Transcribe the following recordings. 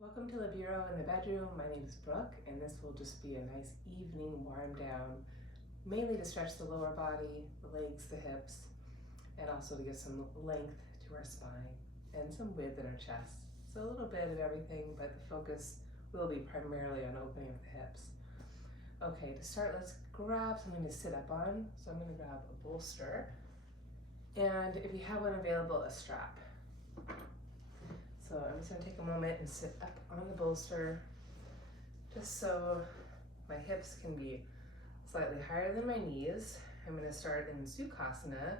Welcome to the bureau in the bedroom. My name is Brooke, and this will just be a nice evening warm down, mainly to stretch the lower body, the legs, the hips, and also to give some length to our spine and some width in our chest. So a little bit of everything, but the focus will be primarily on opening of the hips. Okay, to start, let's grab something to sit up on. So I'm going to grab a bolster, and if you have one available, a strap. So I'm just going to take a moment and sit up on the bolster just so my hips can be slightly higher than my knees. I'm going to start in Sukhasana,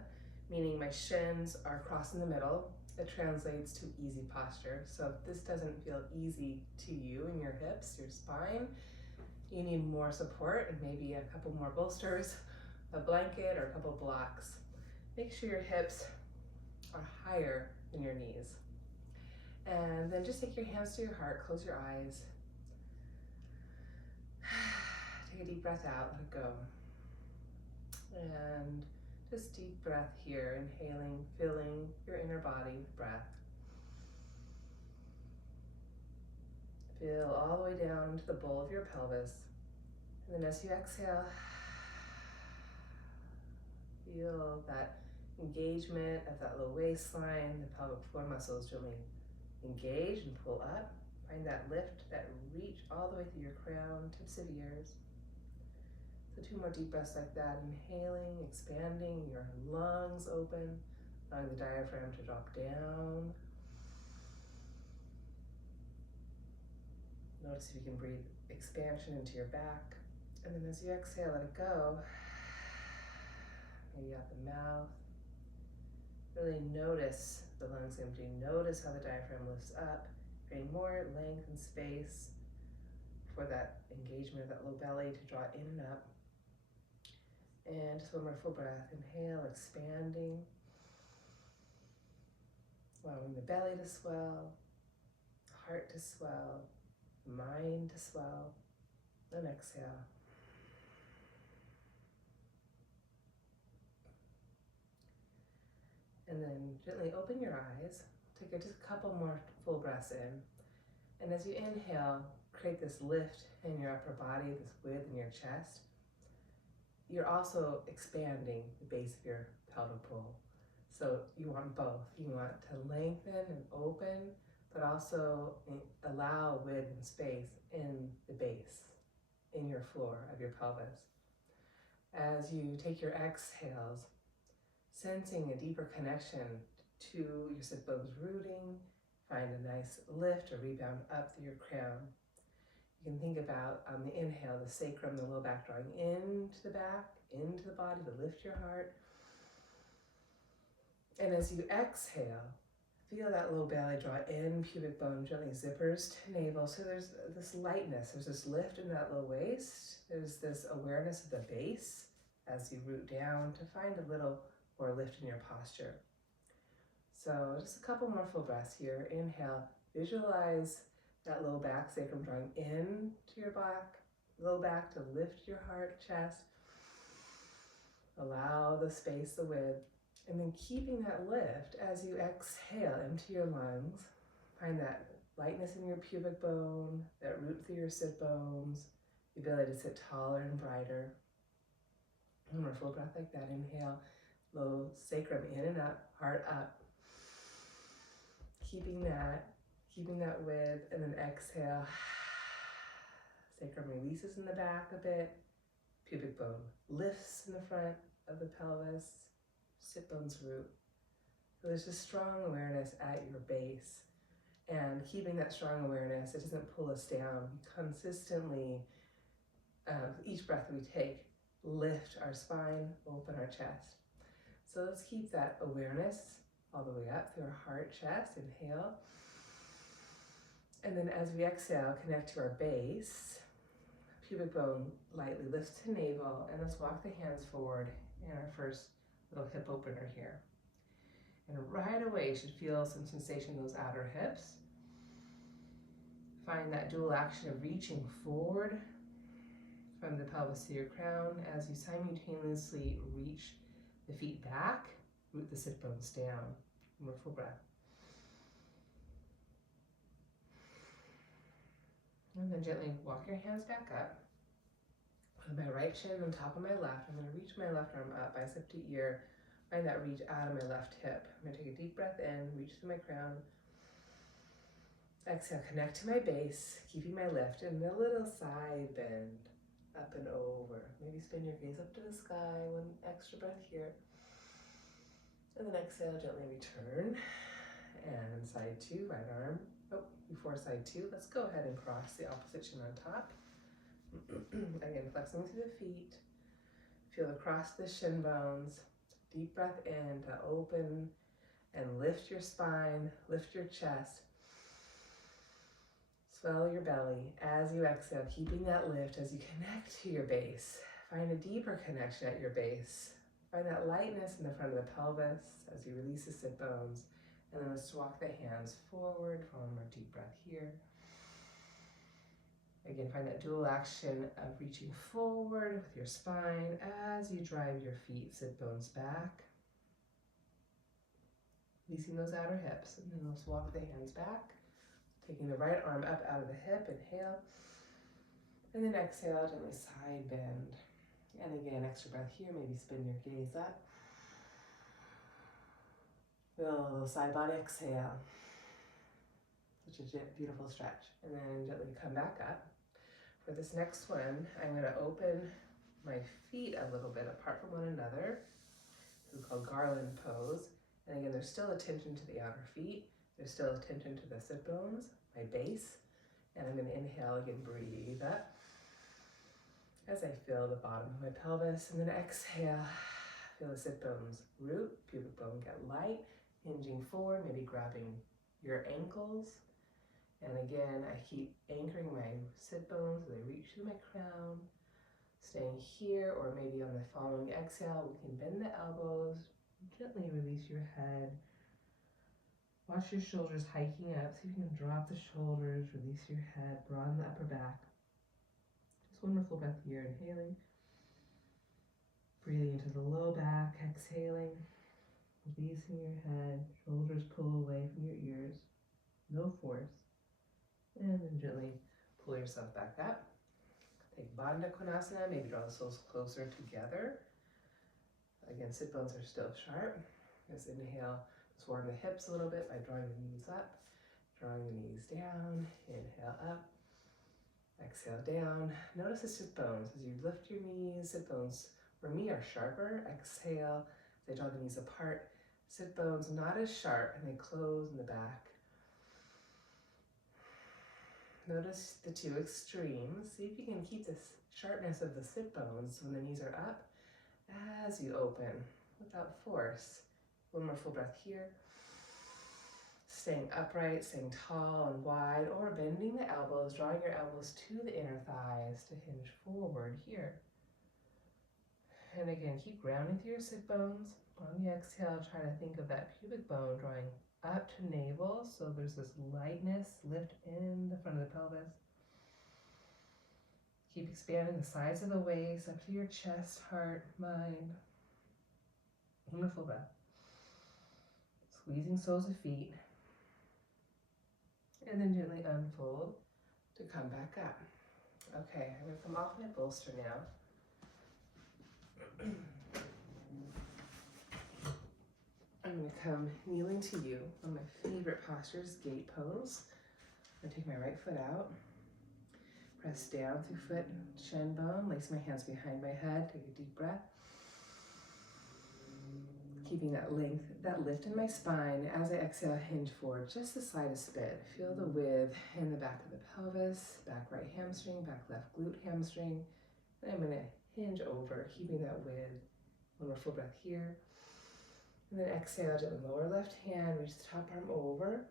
meaning my shins are crossed in the middle. It translates to easy posture. So if this doesn't feel easy to you in your hips, your spine, you need more support and maybe a couple more bolsters, a blanket, or a couple blocks. Make sure your hips are higher than your knees. And then just take your hands to your heart, close your eyes. Take a deep breath out, let it go. And just deep breath here, inhaling, filling your inner body with breath. Feel all the way down to the bowl of your pelvis. And then as you exhale, feel that engagement of that low waistline, the pelvic floor muscles gently engage and pull up. Find that lift, that reach all the way through your crown, tips of ears. So 2 more deep breaths like that. Inhaling, expanding your lungs open, allowing the diaphragm to drop down. Notice if you can breathe expansion into your back. And then as you exhale, let it go. Maybe out the mouth. Really notice the lungs empty. Notice how the diaphragm lifts up, creating more length and space for that engagement of that low belly to draw in and up. And just 1 more full breath. Inhale, expanding, allowing the belly to swell, heart to swell, mind to swell. Then exhale. And then gently open your eyes. Take just a couple more full breaths in. And as you inhale, create this lift in your upper body, this width in your chest. You're also expanding the base of your pelvic bowl. So you want both. You want to lengthen and open, but also allow width and space in the base, in your floor of your pelvis. As you take your exhales, sensing a deeper connection to your sit bones rooting, find a nice lift or rebound up through your crown. You can think about on the inhale, the sacrum, the low back drawing into the back, into the body to lift your heart. And as you exhale, feel that low belly draw in, pubic bone gently zippers to navel. So there's this lightness, there's this lift in that low waist. There's this awareness of the base as you root down to find a little more lift in your posture. So just a couple more full breaths here. Inhale, visualize that low back, sacrum drawing in to your back, low back to lift your heart, chest. Allow the space, the width, and then keeping that lift as you exhale into your lungs. Find that lightness in your pubic bone, that root through your sit bones, the ability to sit taller and brighter. 1 more full breath like that. Inhale, low sacrum in and up, heart up. Keeping that width, and then exhale. Sacrum releases in the back a bit. Pubic bone lifts in the front of the pelvis. Sit bones root. So there's a strong awareness at your base. And keeping that strong awareness, it doesn't pull us down. We consistently, each breath we take, lift our spine, open our chest. So let's keep that awareness all the way up through our heart, chest. Inhale. And then as we exhale, connect to our base. Pubic bone lightly lifts to navel. And let's walk the hands forward in our first little hip opener here. And right away, you should feel some sensation in those outer hips. Find that dual action of reaching forward from the pelvis to your crown as you simultaneously reach the feet back, root the sit bones down. One more full breath. And then gently walk your hands back up. With my right shin on top of my left, I'm going to reach my left arm up, bicep to ear. Find that reach out of my left hip. I'm going to take a deep breath in, reach to my crown. Exhale, connect to my base, keeping my lift, and a little side bend, up and over. Maybe spin your gaze up to the sky, one extra breath here. And then exhale, gently return. And side two, right arm. Oh, before side two, let's go ahead and cross the opposite shin on top. Again, flexing through the feet. Feel across the shin bones. Deep breath in to open and lift your spine, lift your chest. Swell your belly as you exhale, keeping that lift as you connect to your base. Find a deeper connection at your base. Find that lightness in the front of the pelvis as you release the sit bones. And then let's walk the hands forward for one more deep breath here. Again, find that dual action of reaching forward with your spine as you drive your feet, sit bones back. Releasing those outer hips. And then let's walk the hands back. Taking the right arm up out of the hip, inhale. And then exhale, gently side bend. And again, extra breath here, maybe spin your gaze up. Feel a little side body exhale. Such a beautiful stretch. And then gently come back up. For this next one, I'm going to open my feet a little bit apart from one another. This is called garland pose. And again, there's still a tension to the outer feet. There's still a tension to the sit bones, my base. And I'm going to inhale, again, breathe up as I feel the bottom of my pelvis. And then exhale, feel the sit bones root, pubic bone get light, hinging forward, maybe grabbing your ankles. And again, I keep anchoring my sit bones as I reach through my crown, staying here, or maybe on the following exhale, we can bend the elbows, gently release your head. Watch your shoulders hiking up, see if you can drop the shoulders, release your head, broaden the upper back. Just one more full breath here, inhaling. Breathing into the low back, exhaling. Releasing your head, shoulders pull away from your ears. No force. And then gently pull yourself back up. Take Bandha Konasana, maybe draw the soles closer together. Again, sit bones are still sharp. Just inhale, just warm the hips a little bit by drawing the knees up, drawing the knees down, inhale up, exhale down. Notice the sit bones as you lift your knees. Sit bones for me are sharper. Exhale, as I draw the knees apart. Sit bones not as sharp and they close in the back. Notice the two extremes. See if you can keep this sharpness of the sit bones when the knees are up as you open without force. One more full breath here. Staying upright, staying tall and wide, or bending the elbows, drawing your elbows to the inner thighs to hinge forward here. And again, keep grounding through your sit bones. On the exhale, try to think of that pubic bone drawing up to navel, so there's this lightness, lift in the front of the pelvis. Keep expanding the sides of the waist up to your chest, heart, mind. Wonderful breath. Squeezing soles of feet. And then gently unfold to come back up. Okay, I'm going to come off my bolster now. I'm going to come kneeling to you. One of my favorite postures, gate pose. I'm going to take my right foot out. Press down through foot, shin bone. Lace my hands behind my head. Take a deep breath. Keeping that length, that lift in my spine. As I exhale, hinge forward just the slightest bit. Feel the width in the back of the pelvis. Back right hamstring, back left glute hamstring. And I'm going to hinge over, keeping that width. One more full breath here. And then exhale, gently lower left hand, reach the top arm over,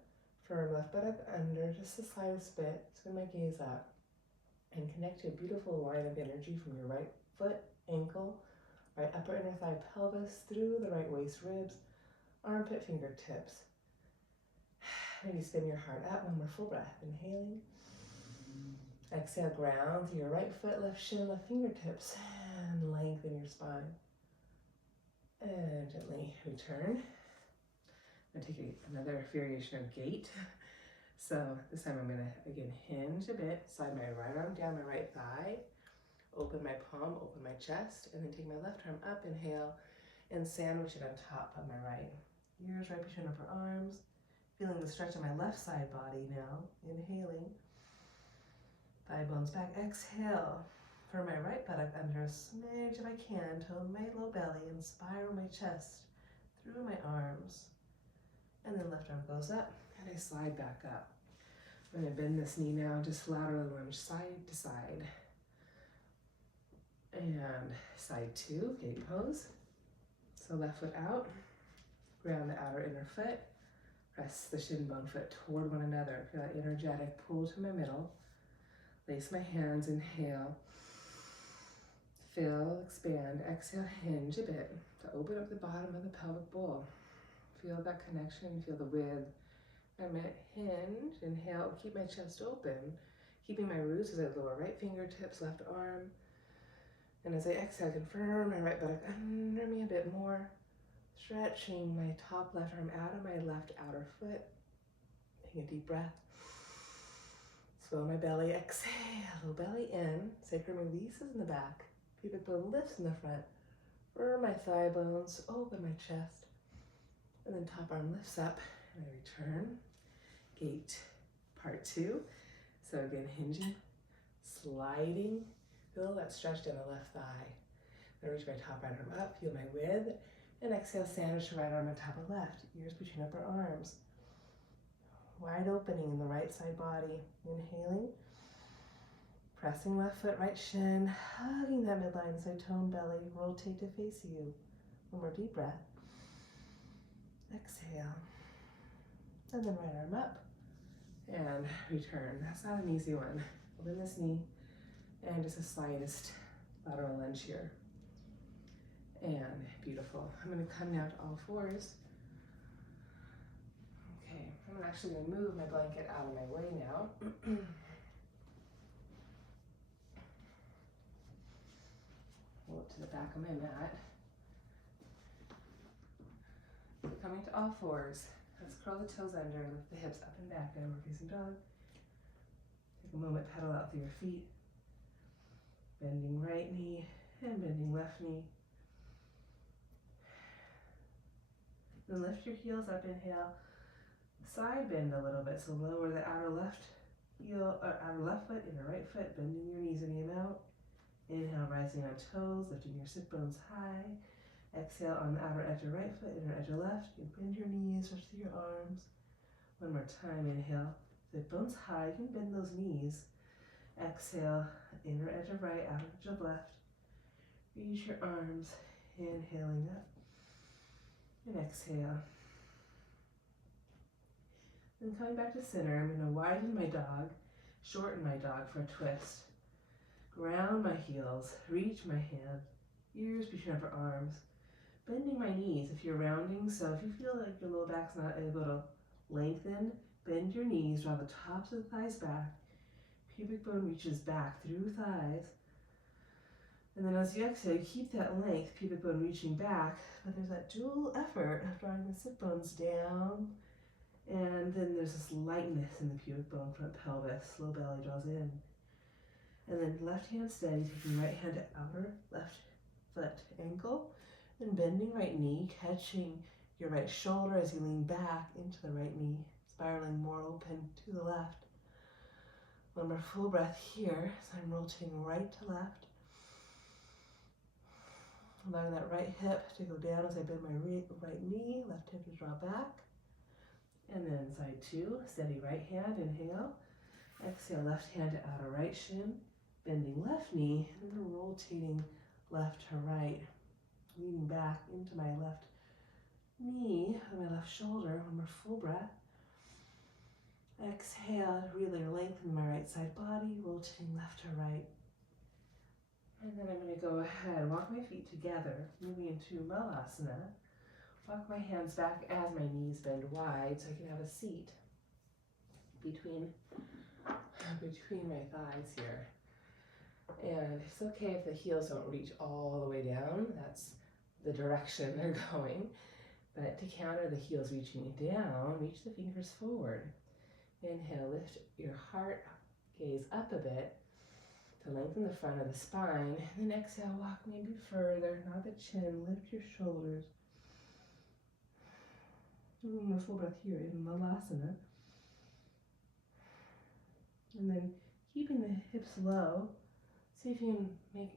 firm left buttock under, just the slightest bit, spin my gaze up, and connect to a beautiful line of energy from your right foot, ankle, right upper inner thigh, pelvis, through the right waist, ribs, armpit, fingertips. Maybe spin your heart up, one more full breath, inhaling. Exhale, ground through your right foot, left shin, left fingertips, and lengthen your spine. And gently return. I'm going to take another variation of gate. So this time I'm gonna, again, hinge a bit, slide my right arm down my right thigh, open my palm, open my chest, and then take my left arm up, inhale, and sandwich it on top of my right. Ears right between upper arms, feeling the stretch of my left side body now, inhaling. Thigh bones back, exhale. For my right buttock under a smidge if I can, tone my low belly and spiral my chest through my arms. And then left arm goes up and I slide back up. I'm gonna bend this knee now, just laterally lunge side to side. And side two, gate pose. So left foot out, ground the outer inner foot, press the shin bone foot toward one another. Feel that energetic pull to my middle. Lace my hands, inhale. Fill, expand, exhale, hinge a bit to open up the bottom of the pelvic bowl. Feel that connection, feel the width. I'm at hinge, inhale, keep my chest open, keeping my roots as I lower right fingertips, left arm. And as I exhale, confirm my right buttock under me a bit more, stretching my top left arm out of my left outer foot. Taking a deep breath. Swell my belly, exhale, belly in, sacrum releases in the back. Pubic bone lifts in the front, firm my thigh bones, open my chest, and then top arm lifts up, and I return. Gate part two. So again, hinging, sliding, feel that stretch down the left thigh. Then reach my top right arm up, feel my width, and exhale, sandwich the right arm on top of left, ears between upper arms. Wide opening in the right side body, inhaling. Pressing left foot, right shin, hugging that midline as I tone belly, rotate to face you. One more deep breath. Exhale. And then right arm up and return. That's not an easy one. Open this knee and just the slightest lateral lunge here. And beautiful. I'm going to come now to all fours. Okay, I'm actually going to move my blanket out of my way now. Hold it to the back of my mat. Coming to all fours. Let's curl the toes under, lift the hips up and back, downward facing dog. Take a moment, pedal out through your feet. Bending right knee and bending left knee. Then lift your heels up, inhale. Side bend a little bit, so lower the outer left heel, or outer left foot, inner right foot, bending your knees and aim out. Inhale, rising on toes, lifting your sit bones high. Exhale on the outer edge of right foot, inner edge of left. You bend your knees, stretch through your arms. One more time, inhale, sit bones high, you can bend those knees. Exhale, inner edge of right, outer edge of left. Reach your arms, inhaling up. And exhale. Then coming back to center, I'm going to widen my dog, shorten my dog for a twist. Ground my heels, reach my hand, ears between upper arms. Bending my knees if you're rounding, so if you feel like your lower back's not able to lengthen, bend your knees, draw the tops of the thighs back. Pubic bone reaches back through thighs. And then as you exhale, you keep that length, pubic bone reaching back, but there's that dual effort of drawing the sit bones down. And then there's this lightness in the pubic bone, front pelvis, low belly draws in. And then left hand steady, taking right hand to outer left foot ankle. Then bending right knee, catching your right shoulder as you lean back into the right knee, spiraling more open to the left. One more full breath here, so I'm rotating right to left. Allowing that right hip to go down as I bend my right knee, left hip to draw back. And then side two, steady right hand, inhale. Exhale, left hand to outer right shin, bending left knee, and then rotating left to right. Leaning back into my left knee and my left shoulder. One more full breath. Exhale, really lengthen my right side body, rotating left to right. And then I'm going to go ahead, walk my feet together, moving into Malasana. Walk my hands back as my knees bend wide so I can have a seat between my thighs here. And it's okay if the heels don't reach all the way down. That's the direction they're going. But to counter the heels reaching down, reach the fingers forward. Inhale, lift your heart, gaze up a bit to lengthen the front of the spine. And then exhale, walk maybe further, not the chin, lift your shoulders. One full breath here in Malasana. And then keeping the hips low, see if you can make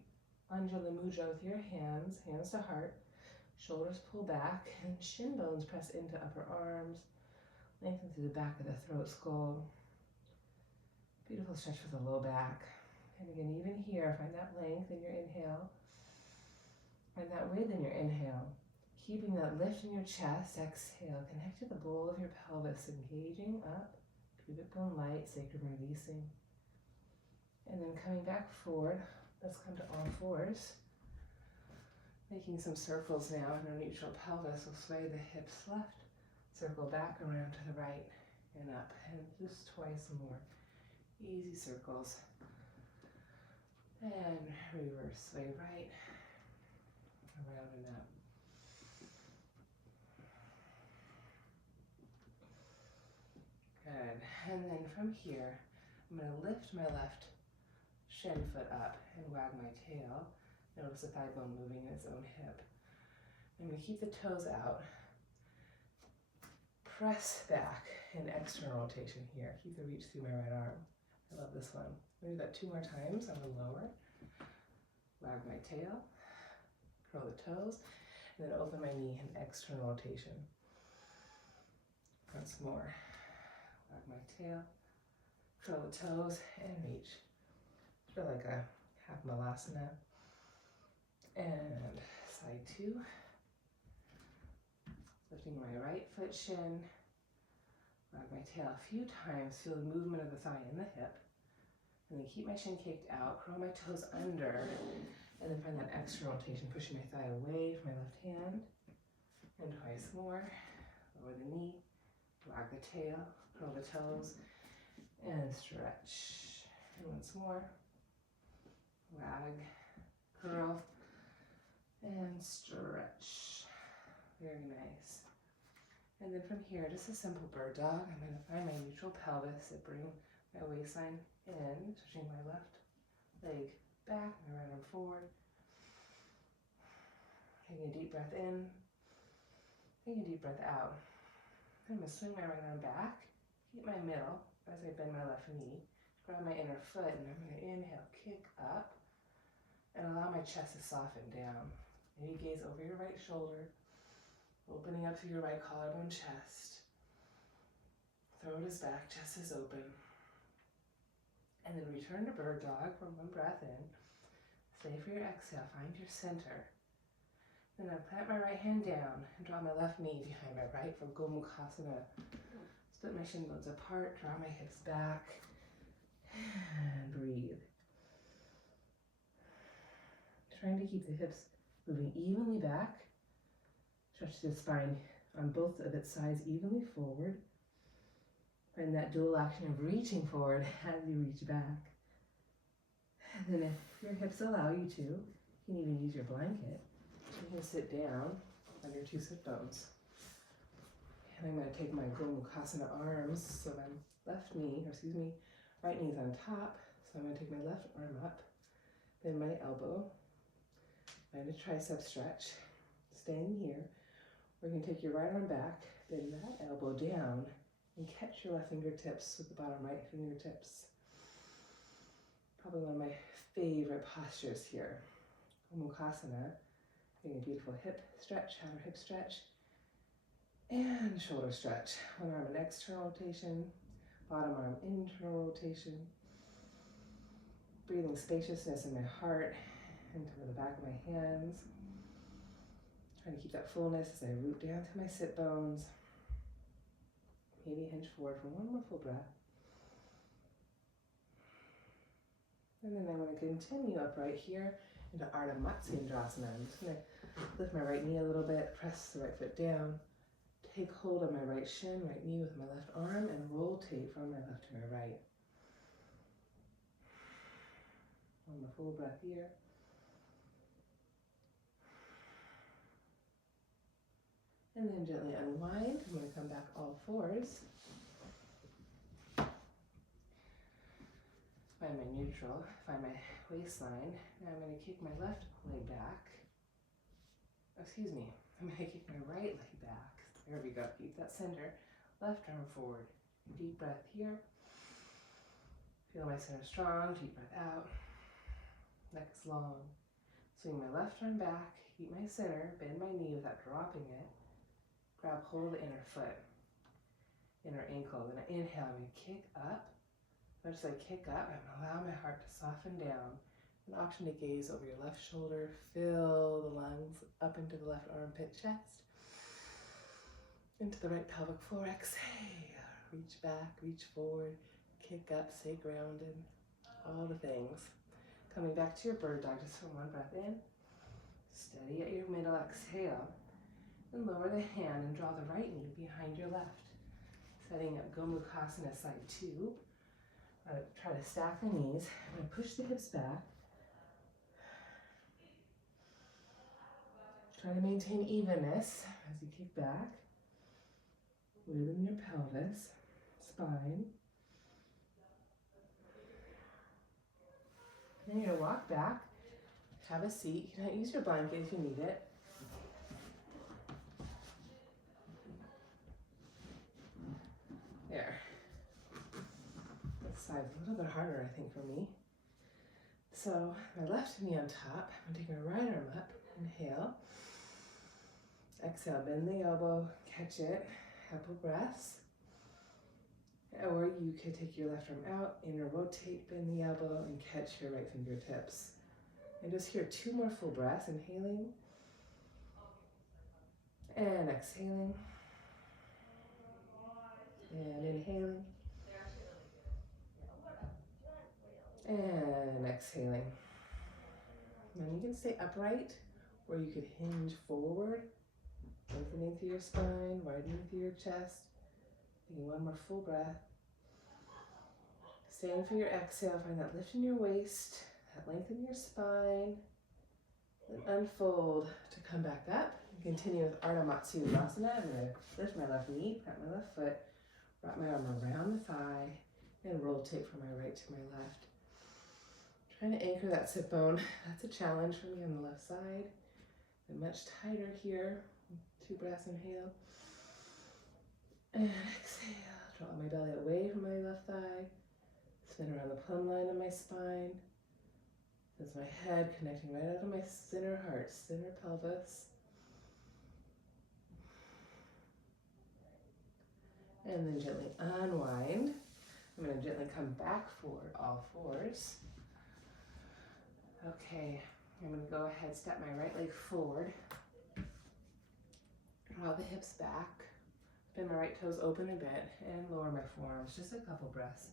Anjali Mudra with your hands, hands to heart, shoulders pull back, and shin bones press into upper arms, lengthen through the back of the throat, skull. Beautiful stretch for the low back. And again, even here, find that length in your inhale, find that width in your inhale. Keeping that lift in your chest, exhale, connect to the bowl of your pelvis, engaging up, pubic bone light, sacrum releasing. And then coming back forward, let's come to all fours. Making some circles now in our neutral pelvis. We'll sway the hips left, circle back around to the right and up. And just twice more. Easy circles. And reverse, sway right, around and up. Good. And then from here, I'm going to lift my left shin foot up and wag my tail. Notice the thigh bone moving in its own hip. I'm going to keep the toes out. Press back in external rotation here. Keep the reach through my right arm. I love this one. I'm going to do that 2 more times on the lower. Wag my tail. Curl the toes. And then open my knee in external rotation. Once more. Wag my tail. Curl the toes and reach. Feel like a half Malasana. And side 2. Lifting my right foot shin. Wag my tail a few times. Feel the movement of the thigh and the hip. And then keep my shin kicked out. Curl my toes under. And then find that external rotation. Pushing my thigh away from my left hand. And twice more. Lower the knee. Wag the tail. Curl the toes. And stretch. And once more. Wag. Curl. And stretch. Very nice. And then from here, just a simple bird dog. I'm going to find my neutral pelvis and bring my waistline in, pushing my left leg back, my right arm forward. Taking a deep breath in, taking a deep breath out. I'm going to swing my right arm back, keep my middle as I bend my left knee, grab my inner foot, and I'm going to inhale, kick up, and allow my chest to soften down. Maybe gaze over your right shoulder, opening up through your right collarbone, chest. Throat is back, chest is open. And then return to bird dog for 1 breath in. Stay for your exhale, find your center. Then I plant my right hand down and draw my left knee behind my right for Gomukhasana. Split my shin bones apart, draw my hips back, and breathe. Trying to keep the hips moving evenly back. Stretch the spine on both of its sides evenly forward. Find that dual action of reaching forward as you reach back. And then if your hips allow you to, you can even use your blanket. You can sit down on your 2 sit bones. And I'm going to take my Gomukhasana arms, so my right knee's on top. So I'm going to take my left arm up, bend my elbow, find a tricep stretch, staying here. Or you can take your right arm back, bend that elbow down, and catch your left fingertips with the bottom right fingertips. Probably one of my favorite postures here. Gomukhasana, getting a beautiful hip stretch, outer hip stretch, and shoulder stretch. One arm in external rotation, bottom arm internal rotation. Breathing spaciousness in my heart into the back of my hands. Trying to keep that fullness as I root down to my sit bones. Maybe hinge forward for 1 more full breath. And then I'm going to continue upright here into Ardha Matsyendrasana. I'm just going to lift my right knee a little bit, press the right foot down, take hold of my right shin, right knee with my left arm, and rotate from my left to my right. 1 more full breath here. And then gently unwind. I'm going to come back all fours. Find my neutral, find my waistline. Now I'm going to kick my left leg back. Excuse me, I'm going to kick my right leg back. There we go, keep that center. Left arm forward. Deep breath here. Feel my center strong, deep breath out. Neck is long. Swing my left arm back, keep my center, bend my knee without dropping it. Grab hold of the inner foot, inner ankle. Then I inhale, I'm going to kick up. As I kick up, I'm going to allow my heart to soften down. An option to gaze over your left shoulder. Fill the lungs up into the left armpit, chest. Into the right pelvic floor. Exhale. Reach back, reach forward. Kick up, stay grounded. All the things. Coming back to your bird dog, just for one breath in. Steady at your middle exhale. And lower the hand and draw the right knee behind your left. Setting up Gomukhasana side 2. Try to stack the knees. I'm going to push the hips back. Try to maintain evenness as you kick back. Within your pelvis, spine. Then you're going to walk back. Have a seat. You can use your blanket if you need it. There. This side's a little bit harder, I think, for me. So my left knee on top. I'm going to take my right arm up. Inhale. Exhale, bend the elbow, catch it. Couple breaths. Or you could take your left arm out, inner rotate, bend the elbow, and catch your right fingertips. And just here, 2 more full breaths. Inhaling. And exhaling. And inhaling. And exhaling. Then you can stay upright, or you could hinge forward, lengthening through your spine, widening through your chest. Taking 1 more full breath. Staying for your exhale, find that lift in your waist, that length in your spine. Then unfold to come back up. And continue with Ardha Matsyendrasana. I'm going to lift my left knee, pat my left foot, wrap my arm around the thigh, and rotate from my right to my left. Trying to anchor that sit bone. That's a challenge for me on the left side. And much tighter here. 2 breaths, inhale. And exhale. Draw my belly away from my left thigh. Spin around the plumb line of my spine. That's my head connecting right out of my center heart, center pelvis. And then gently unwind. I'm going to gently come back forward, all fours. Okay, I'm going to go ahead, step my right leg forward. Draw the hips back. Bend my right toes open a bit and lower my forearms, just a couple breaths.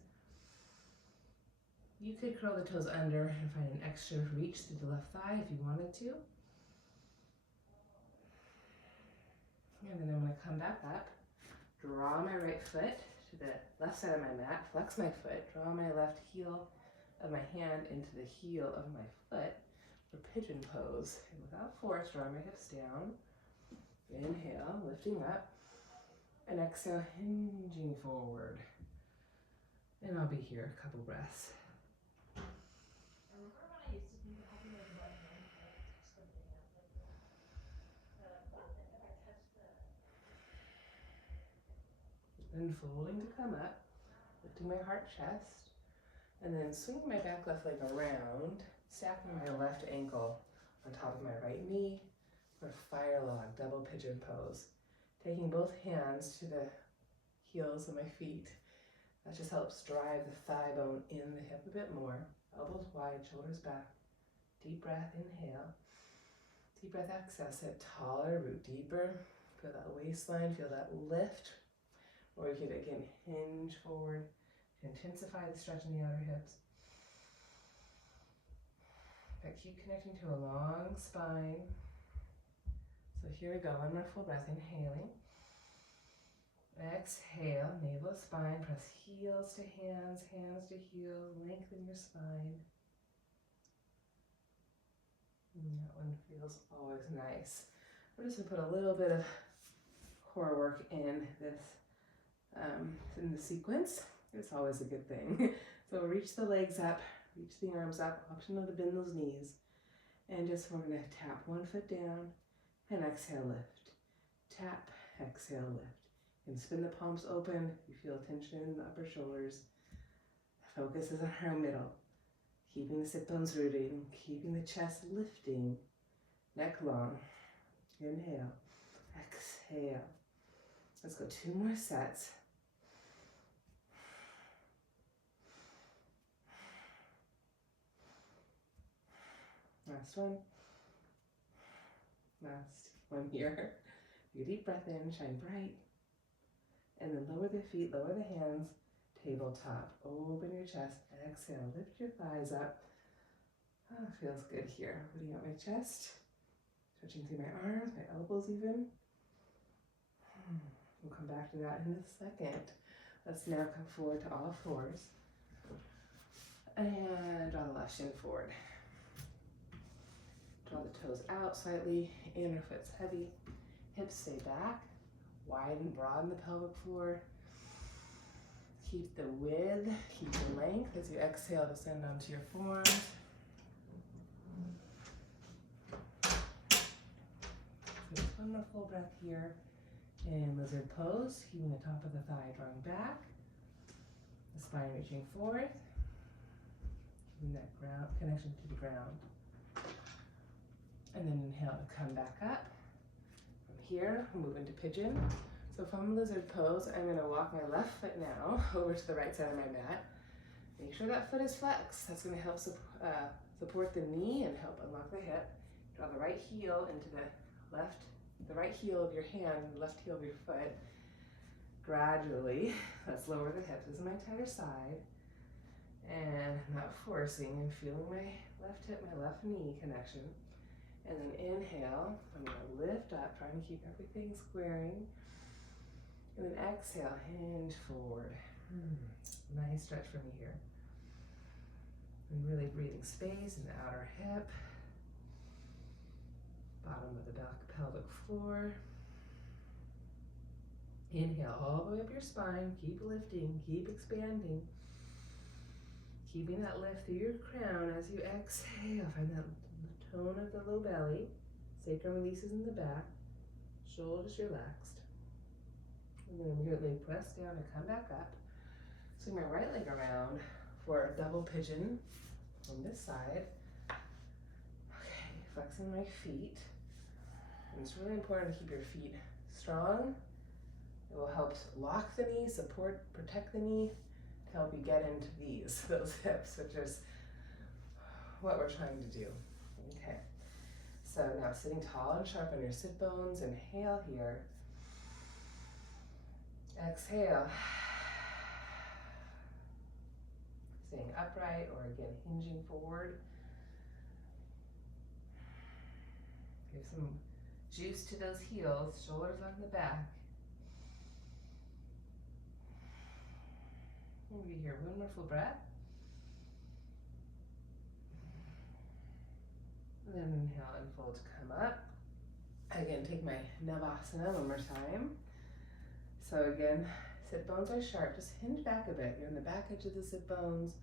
You could curl the toes under and find an extra reach through the left thigh if you wanted to. And then I'm going to come back up, draw my right foot to the left side of my mat, flex my foot, draw my left heel of my hand into the heel of my foot for pigeon pose. And without force, draw my hips down. Inhale, lifting up. And exhale, hinging forward. And I'll be here a couple breaths. Unfolding to come up, lifting my heart, chest, and then swinging my back left leg around, stacking my left ankle on top of my right knee for fire log, double pigeon pose. Taking both hands to the heels of my feet. That just helps drive the thigh bone in the hip a bit more. Elbows wide, shoulders back. Deep breath, inhale. Deep breath, exhale. Sit taller, root deeper. Feel that waistline, feel that lift. Or you could again hinge forward to intensify the stretch in the outer hips. But keep connecting to a long spine. So here we go, 1 more full breath, inhaling. Exhale, navel to spine, press heels to hands, hands to heels, lengthen your spine. And that one feels always nice. I'm just gonna put a little bit of core work in this, in the sequence. It's always a good thing. So reach the legs up, reach the arms up, optional to bend those knees. And just we're gonna tap one foot down and exhale, lift. Tap, exhale, lift. And spin the palms open. You feel tension in the upper shoulders. Focus is on our middle. Keeping the sit bones rooted, keeping the chest lifting, neck long. Inhale, exhale. Let's go 2 more sets. Last one. Last one here. Take a deep breath in, shine bright. And then lower the feet, lower the hands, tabletop. Open your chest, exhale, lift your thighs up. Oh, feels good here. Opening up my chest, stretching through my arms, my elbows even. We'll come back to that in a second. Let's now come forward to all fours. And draw the left shin forward. Draw the toes out slightly, inner foot's heavy, hips stay back, widen, broaden the pelvic floor. Keep the width, keep the length as you exhale, descend onto your forearms. So one more full breath here. And lizard pose, keeping the top of the thigh drawing back, the spine reaching forward, keeping that ground connection to the ground. And then inhale to come back up. From here, we'll move into pigeon. So from lizard pose, I'm gonna walk my left foot now over to the right side of my mat. Make sure that foot is flexed. That's gonna help support the knee and help unlock the hip. Draw the right heel into the right heel of your hand and the left heel of your foot. Gradually, let's lower the hips. This is my tighter side. And I'm not forcing and feeling my left hip, my left knee connection. And then inhale, I'm gonna lift up, trying to keep everything squaring. And then exhale, hinge forward. Nice stretch for me here. And really breathing space in the outer hip. Bottom of the back pelvic floor. Inhale all the way up your spine, keep lifting, keep expanding. Keeping that lift through your crown as you exhale. Find that tone of the low belly. Sacrum releases in the back. Shoulders relaxed. And then immediately press down and come back up. Swing my right leg around for a double pigeon from this side. Okay, flexing my feet. And it's really important to keep your feet strong. It will help lock the knee, support, protect the knee, to help you get into those hips, which is what we're trying to do. Okay, so now sitting tall and sharp on your sit bones. Inhale here. Exhale. Staying upright or again hinging forward. Give some juice to those heels, shoulders on the back. Maybe here, one more full breath. And then inhale and fold to come up. Again, take my Navasana one more time. So again, sit bones are sharp, just hinge back a bit. You're on the back edge of the sit bones.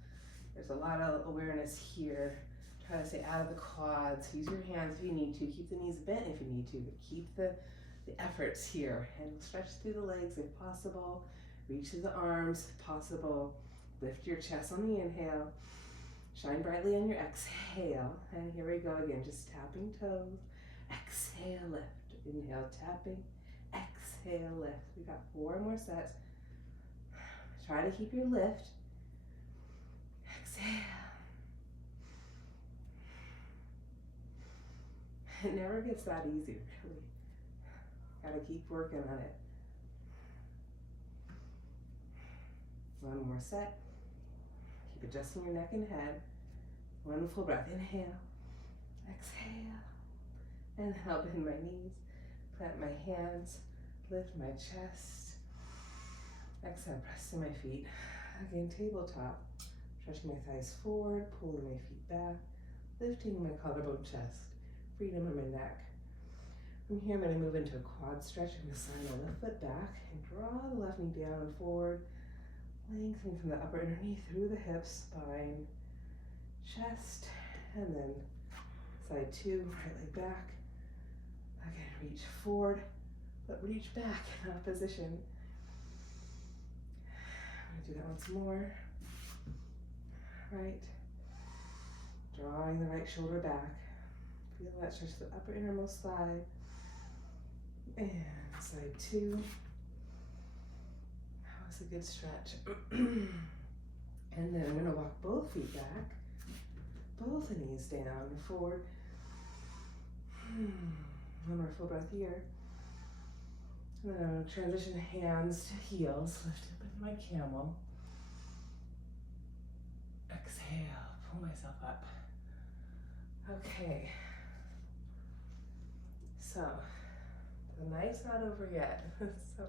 There's a lot of awareness here. Try to stay out of the quads. Use your hands if you need to. Keep the knees bent if you need to, but keep the efforts here. And stretch through the legs if possible. Reach through the arms if possible. Lift your chest on the inhale. Shine brightly on your exhale. And here we go again, just tapping toes. Exhale, lift. Inhale, tapping. Exhale, lift. We got 4 more sets. Try to keep your lift. Exhale. It never gets that easy, really. Gotta keep working on it. 1 more set. Keep adjusting your neck and head. 1 full breath. Inhale. Exhale. Inhale, bend my knees. Plant my hands. Lift my chest. Exhale, press to my feet. Again, tabletop. Stretching my thighs forward, pulling my feet back. Lifting my collarbone chest. Freedom in my neck. From here, I'm going to move into a quad stretch. I'm going to slide my left foot back and draw the left knee down and forward. Lengthening from the upper inner knee through the hips, spine, chest, and then side 2, right leg back. Again, reach forward, but reach back in opposition. I'm gonna do that once more. Right. Drawing the right shoulder back. Feel that stretch the upper innermost thigh. And side 2. That was a good stretch. And then I'm gonna walk both feet back, both knees down, forward. One more full breath here. And then I'm gonna transition hands to heels, lift up into my camel. Exhale, pull myself up. Okay. So, the night's not over yet. So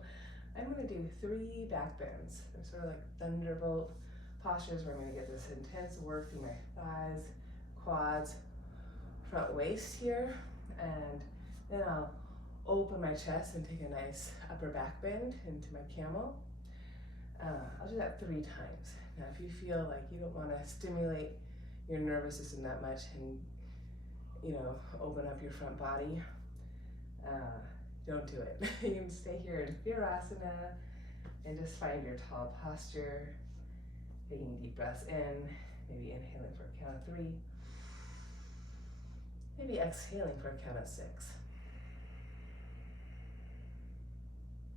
I'm gonna do 3 back bends. They're sort of like thunderbolt postures where I'm gonna get this intense work through my thighs, quads, front waist here, and then I'll open my chest and take a nice upper back bend into my camel. I'll do that 3 times. Now, if you feel like you don't want to stimulate your nervous system that much and, open up your front body, don't do it. You can stay here in Virasana and just find your tall posture, taking deep breaths in, maybe inhaling for a count of 3, maybe exhaling for a count of 6.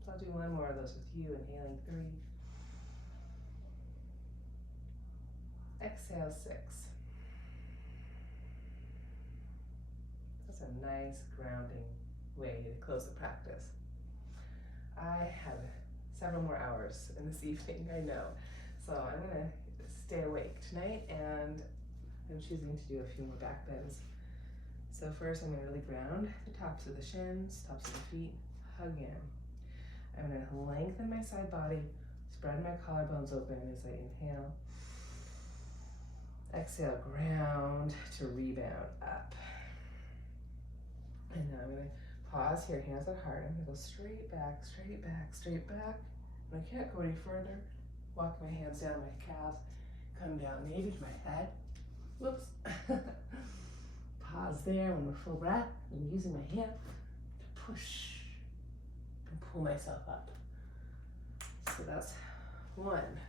So I'll do one more of those with you, inhaling 3, exhale 6. That's a nice grounding way to close the practice. I have several more hours in this evening, I know. So I'm gonna stay awake tonight, and I'm choosing to do a few more back bends. So first I'm gonna really ground the tops of the shins, tops of the feet, hug in. I'm gonna lengthen my side body, spread my collarbones open as I inhale. Exhale, ground to rebound up. And now I'm gonna pause here, hands at heart. I'm gonna go straight back, straight back, straight back. And I can't go any further. Walk my hands down my calves, come down maybe to my head. Whoops. Pause there, one more full breath. I'm using my hand to push and pull myself up. So that's 1.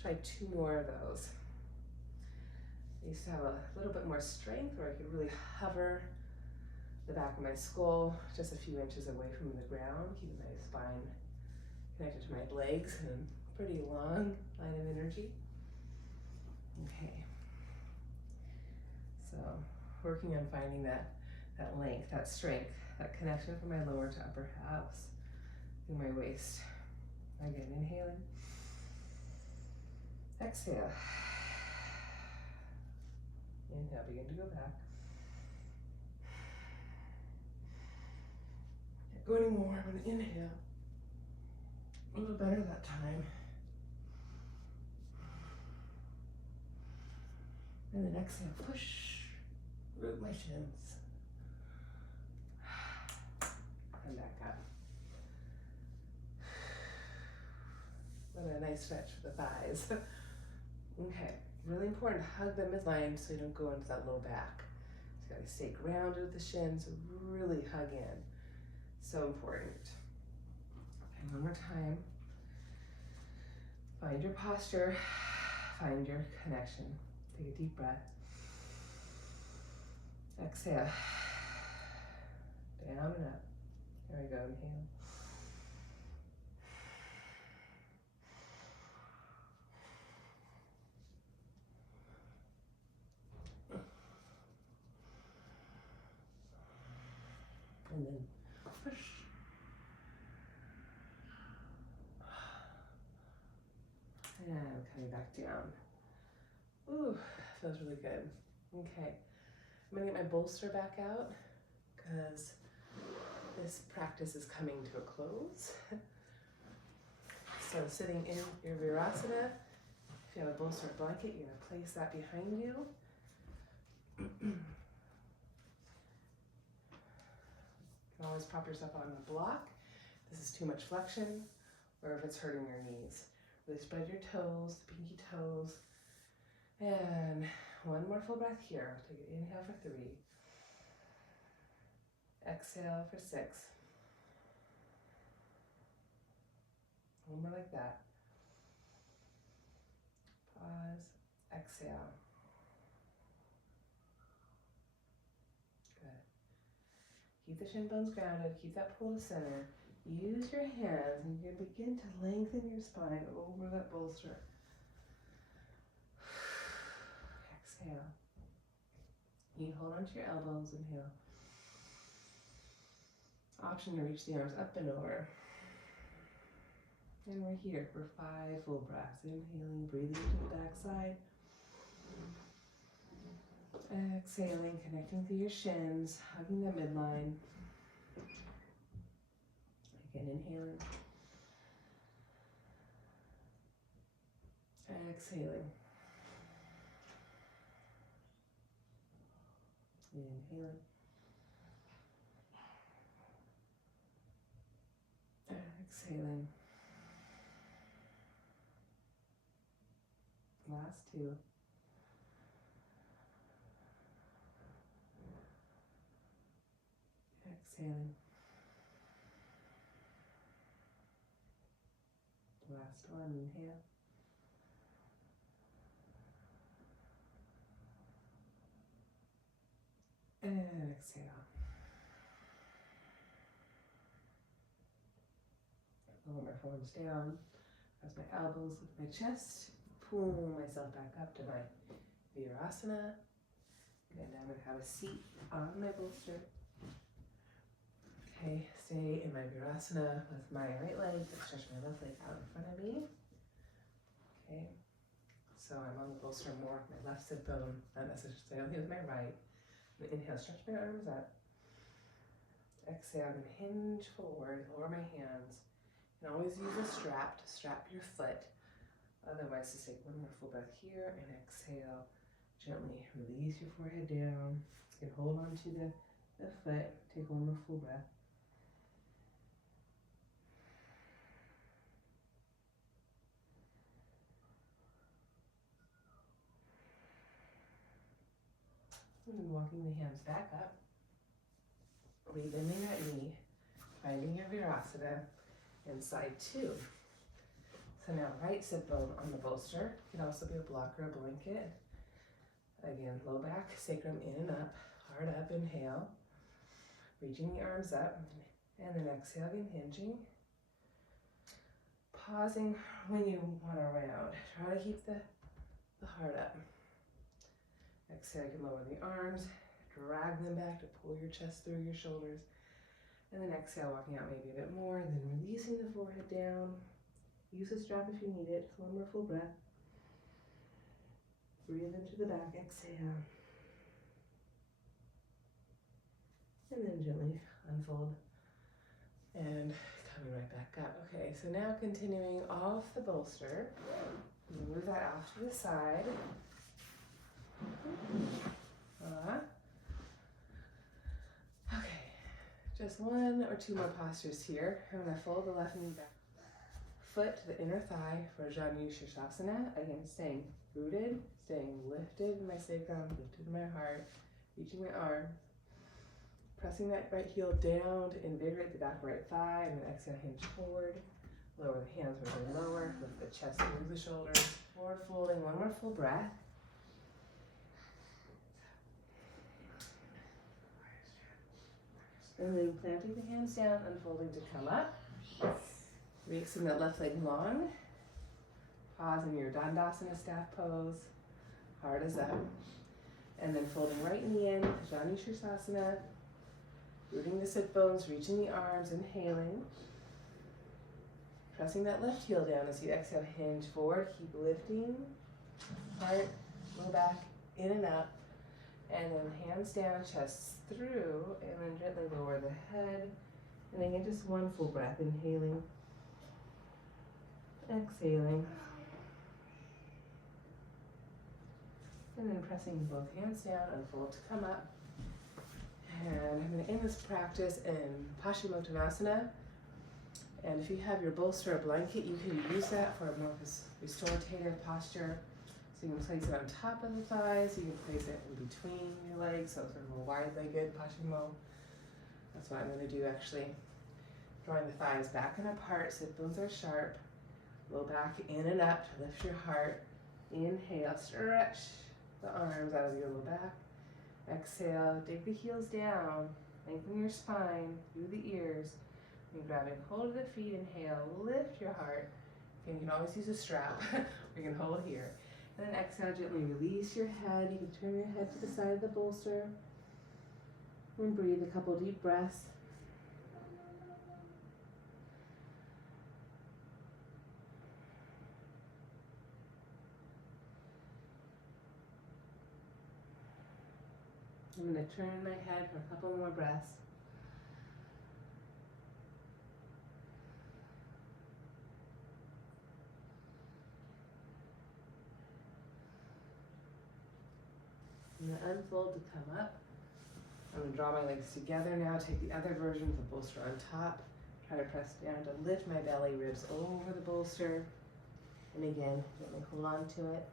Try 2 more of those. I used to have a little bit more strength where I could really hover the back of my skull just a few inches away from the ground, keeping my spine connected to my legs and pretty long line of energy. Okay. So working on finding that length, that strength, that connection from my lower to upper halves through my waist. Again, inhaling. Exhale. Inhale, begin to go back. Can't go anymore. I'm gonna inhale. A little better that time. And then exhale, push, root my shins. And back up. What a nice stretch for the thighs. Okay, really important to hug the midline so you don't go into that low back. You gotta stay grounded with the shins, really hug in. So important. And one more time. Find your posture, find your connection. Take a deep breath. Exhale. Down and up. There we go, inhale. And then push. And coming back down. Ooh, feels really good. Okay, I'm gonna get my bolster back out because this practice is coming to a close. So sitting in your Virasana, if you have a bolster or blanket, you're gonna place that behind you. You can always prop yourself on the block. This is too much flexion, or if it's hurting your knees. Really spread your toes, the pinky toes. And one more full breath here. Take an inhale for 3. Exhale for 6. One more like that. Pause. Exhale. Good. Keep the shin bones grounded. Keep that pull to center. Use your hands and you begin to lengthen your spine over that bolster. Exhale. You hold onto your elbows. Inhale. Option to reach the arms up and over. And we're here for 5 full breaths. Inhaling, breathing to the back side. Exhaling, connecting through your shins, hugging the midline. Again, inhaling. Exhaling. Inhaling. Exhaling. Last 2. Exhaling. Last one, inhale. And exhale. Lower my forearms down. Press my elbows with my chest. Pull myself back up to my Virasana. And now I'm going to have a seat on my bolster. Okay, stay in my Virasana with my right leg. Stretch my left leg out in front of me. Okay, so I'm on the bolster more with my left sit bone, not necessarily with my right. Inhale, stretch my arms up. Exhale, I'm going to hinge forward, lower my hands. And always use a strap to strap your foot. Otherwise, just take one more full breath here and exhale. Gently release your forehead down. You can hold on to the foot. Take one more full breath. And walking the hands back up. Bending that knee. Finding your Virasana. And side 2. So now right sit bone on the bolster. It can also be a block or a blanket. Again, low back, sacrum in and up. Hard up, inhale. Reaching the arms up. And then exhale, again, hinging. Pausing when you want to round. Try to keep the heart up. Exhale, you can lower the arms. Drag them back to pull your chest through your shoulders. And then exhale, walking out maybe a bit more. And then releasing the forehead down. Use a strap if you need it. One more full breath. Breathe into the back. Exhale. And then gently unfold. And coming right back up. Okay, so now continuing off the bolster. Move that off to the side. Okay, just 1 or 2 more postures here. I'm going to fold the left knee back. Foot to the inner thigh for Janu Shirsasana. Again, staying rooted, staying lifted in my sacrum, lifted in my heart, reaching my arm. Pressing that right heel down to invigorate the back of right thigh, and then exhale, hinge forward. Lower the hands when they're lower, lift the chest through the shoulders. Forward folding, 1 more full breath. And then planting the hands down, unfolding to come up. Releasing that left leg long. Pause in your Dandasana staff pose. Heart is up. And then folding right knee in, Janu Shirsasana. Rooting the sit bones, reaching the arms, inhaling. Pressing that left heel down as you exhale, hinge forward, keep lifting. Heart, low back, in and up. And then hands down, chest through, and then gently lower the head. And again, just 1 full breath, inhaling. Exhaling. And then pressing both hands down, unfold to come up. And I'm going to end this practice in Paschimottanasana. And if you have your bolster or blanket, you can use that for a more restorative posture. So you can place it on top of the thighs, you can place it in between your legs, so it's sort of a wide-legged pashimo. That's what I'm going to do actually. Drawing the thighs back and apart, sit bones are sharp. Low back in and up to lift your heart. Inhale, stretch the arms out of your low back. Exhale, dig the heels down, lengthen your spine through the ears. You're grabbing hold of the feet, inhale, lift your heart. And you can always use a strap, or you can hold here. And then exhale, gently release your head. You can turn your head to the side of the bolster. And breathe a couple deep breaths. I'm going to turn my head for a couple more breaths. I'm going to unfold to come up. I'm going to draw my legs together now. Take the other version of the bolster on top. Try to press down to lift my belly, ribs over the bolster. And again, gently hold on to it.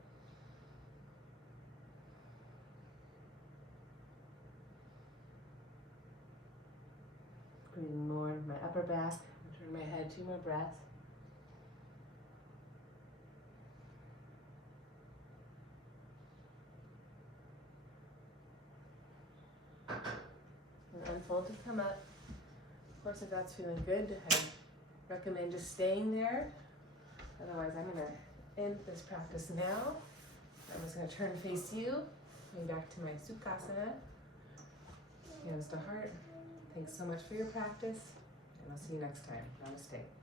Breathing more into my upper back. Turn my head, 2 more breaths. And unfold to come up. Of course, if that's feeling good, I recommend just staying there. Otherwise, I'm going to end this practice now. I'm just going to turn face you, going back to my Sukhasana. Hands to heart. Thanks so much for your practice, and I'll see you next time. Namaste.